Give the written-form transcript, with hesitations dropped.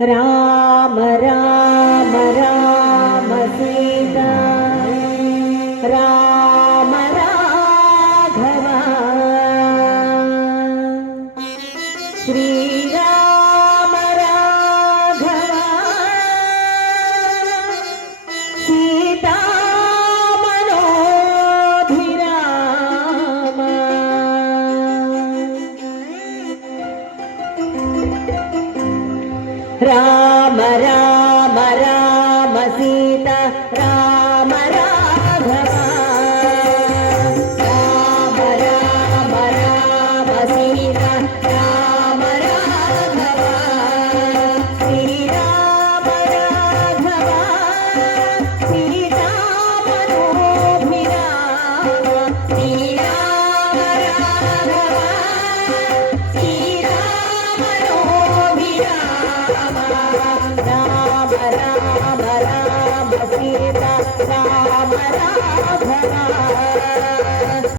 Ram Ram Ram Sita Ram Raghav Shri Ram Raghav Sita मनोभिराम Ram Ram Ram Sita Ram Raghav Ram Ram Ram Sita Ram Raghav Shri Ram Raghav Sita मनोभिराम Shri Ram Raghav Sita मनोभिराम Ram Ram Ram Sita Ram Raghav.